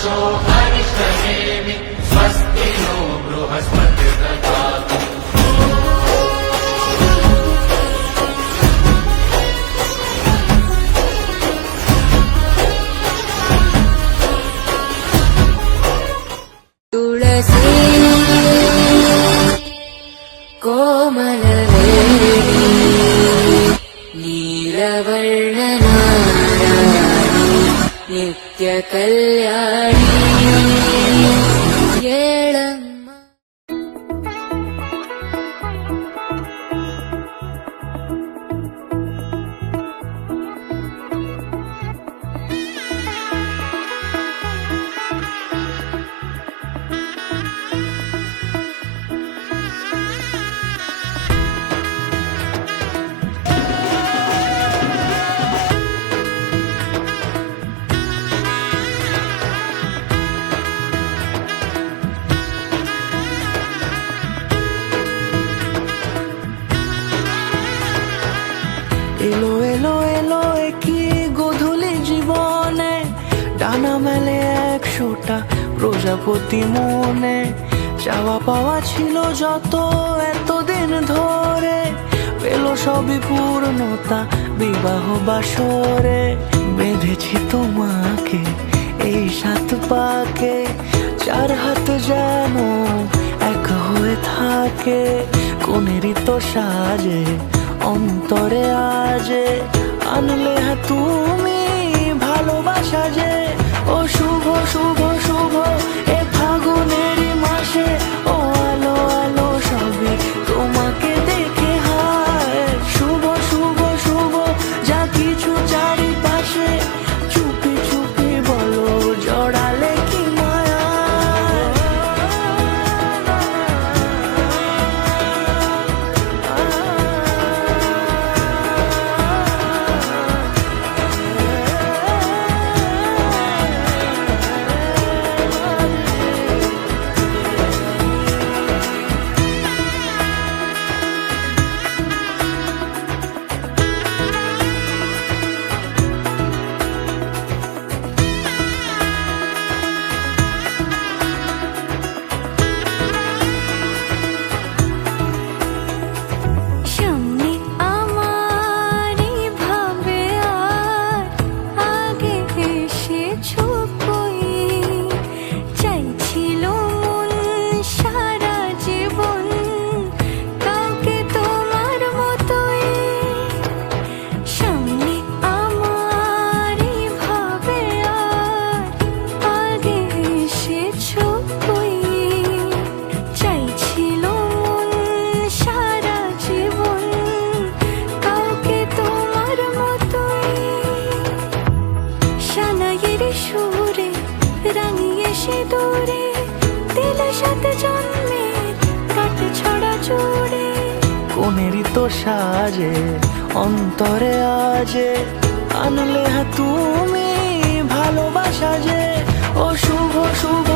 अरिष्टनेमि स्वस्ति नो बृहस्पतिर्दधातु। तुलसी कोमलवेणी नीलवर्णनारायणी नित्यकल्याणी येळम्म। এলো এলো এলো একই গধূলি জীবনে ডানা মেলে 100টা প্রজাপতি মনে চাওয়া পাওয়া ছিল যত এতদিন ধরে পেল সবই পূর্ণতা বিবাহ বাসরে বেঁধেছি তোমাকে এই 7 পাকে 4 হাত যেন এক হয়ে থাকে কোনেরই তো সাজে অন্তরে আজে আনলে তুমি ভালোবাসা যে ও শুভ শুভ শুভ এ ফাগুনেরই মাসে ও আলো আলো সবে তোমাকে দেখে হায় শুভ শুভ শুভ যা কিছু চারিপাশে চুপি চুপি বলো জড়ালে কি মায়া সামনে আমার ভাবে আর আগে এসেছো কই চাইছিল মন সারা জীবন কাউকে তোমার মতোই সামনে আমার ভাবে আর আগে এসেছো কই চাইছিল মন সারা জীবন কাউকে তোমার মতোই সানাইয়ের সুরে রাঙিয়ে সে দূরে দিলে 7 জন্মের কাট ছড়া জোড়ে কোনেরই তো সাজে অন্তরে আজে আনলে তুমি ভালোবাসা যে ও শুভ শুভ